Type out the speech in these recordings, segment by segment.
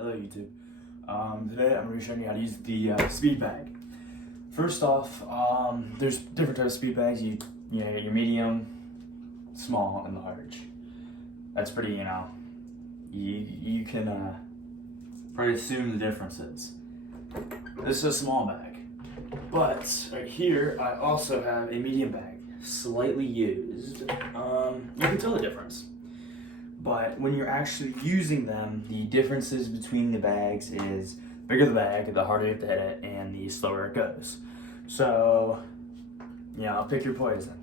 Hello YouTube. Today I'm going to be showing you how to use the speed bag. First off, there's different types of speed bags. You know, your medium, small, and large. That's pretty, you can probably assume the differences. This is a small bag, but right here I also have a medium bag, slightly used. You can tell the difference. But when you're actually using them, the differences between the bags is the bigger the bag, the harder you have to hit it, and the slower it goes. So, pick your poison.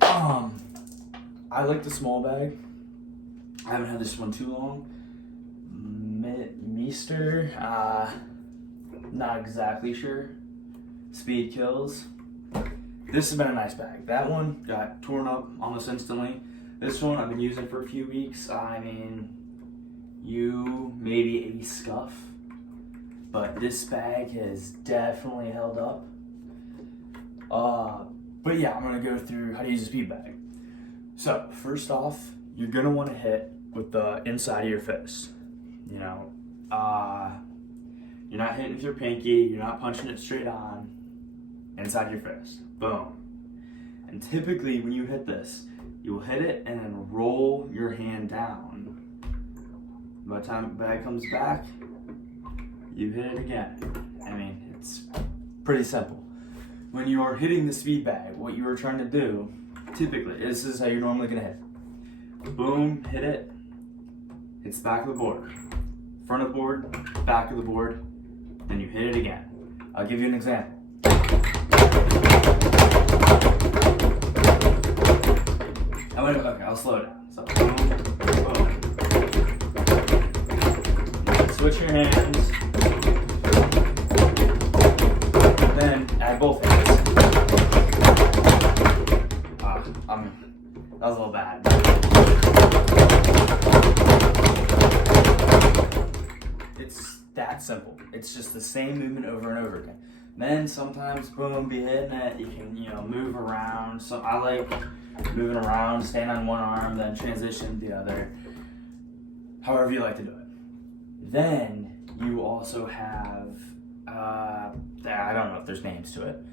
I like the small bag. I haven't had this one too long. Meester, not exactly sure. Speed Kills. This has been a nice bag. That one got torn up almost instantly. This one I've been using for a few weeks. I mean, maybe a scuff, but this bag has definitely held up. But yeah, I'm gonna go through how to use a speed bag. So first off, you're gonna want to hit with the inside of your fist. You're not hitting with your pinky. You're not punching it straight on. Inside your fist. Boom. And typically when you hit this, you will hit it and then roll your hand down. By the time the bag comes back, you hit it again. I mean, it's pretty simple. When you are hitting the speed bag, what you are trying to do, typically, this is how you're normally gonna hit. Boom, hit it, hits the back of the board. Front of the board, back of the board, then you hit it again. I'll give you an example. Okay, I'll slow it down. So, boom, boom. Switch your hands. Then add both hands. That was a little bad. It's that simple. It's just the same movement over and over again. Then sometimes, boom, be hitting it. You can, move around. So I like moving around, stand on one arm, then transition to the other. However you like to do it. Then you also have, I don't know if there's names to it,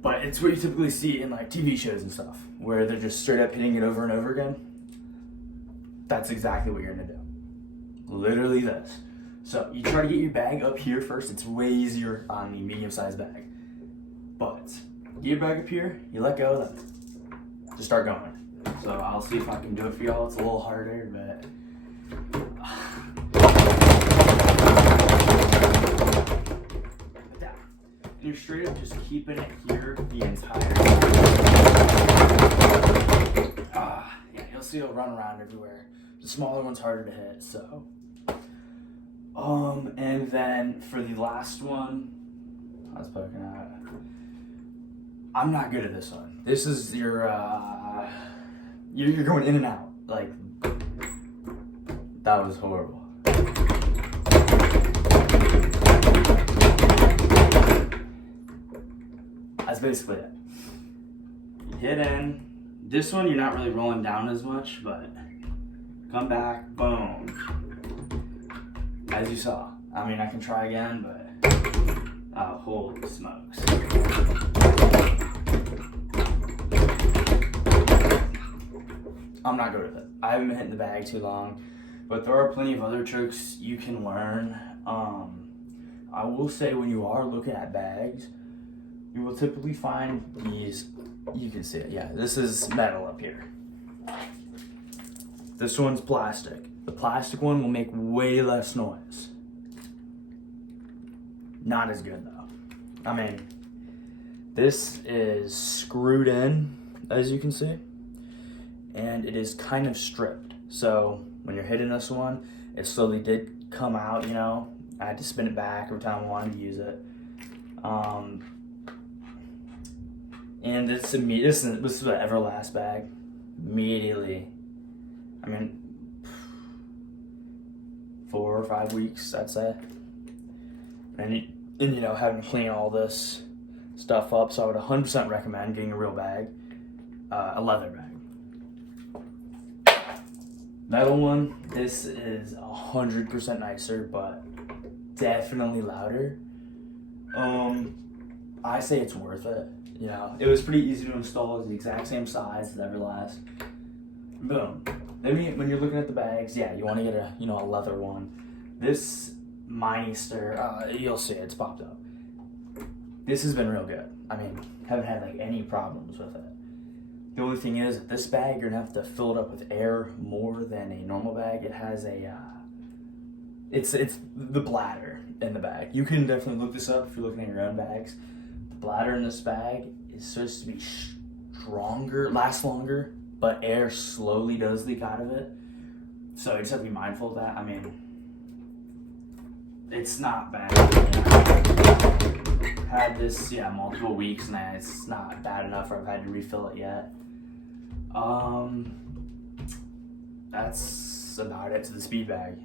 but it's what you typically see in like TV shows and stuff, where they're just straight up hitting it over and over again. That's exactly what you're gonna do. Literally this. So you try to get your bag up here first. It's way easier on the medium-sized bag. But get your bag up here, you let go, then just start going. So I'll see if I can do it for y'all. It's a little harder, but down. And you're straight up just keeping it here the entire time. Yeah, you'll see it'll run around everywhere. The smaller one's harder to hit, so. And then for the last one, I was poking out. I'm not good at this one. This is you're going in and out. Like, that was horrible. That's basically it. You hit in. This one, you're not really rolling down as much, but come back, boom. As you saw. I mean, I can try again, but holy smokes. I'm not good with it. I haven't been hitting the bag too long, but there are plenty of other tricks you can learn. I will say when you are looking at bags, you will typically find these. You can see it. Yeah, this is metal up here. This one's plastic. The plastic one will make way less noise. Not as good though. I mean, this is screwed in, as you can see, and it is kind of stripped. So when you're hitting this one, it slowly did come out, I had to spin it back every time I wanted to use it. And this is an Everlast bag. Immediately, I mean, 4 or 5 weeks, I'd say. And having to clean all this stuff up. So I would 100% recommend getting a real bag, a leather bag. Metal one, this is 100% nicer, but definitely louder. I say it's worth it. You know, it was pretty easy to install. It's the exact same size as Everlast. Boom. Then when you're looking at the bags, yeah, you want to get a a leather one. This Meister, you'll see it's popped up. This has been real good. I mean, haven't had like any problems with it. The only thing is, this bag, you're gonna have to fill it up with air more than a normal bag. It has a, it's the bladder in the bag. You can definitely look this up if you're looking at your own bags. The bladder in this bag is supposed to be stronger, last longer, but air slowly does leak out of it. So you just have to be mindful of that. I mean, it's not bad. I've had this, multiple weeks, and it's not bad enough where I've had to refill it yet. That's about it to the speed bag,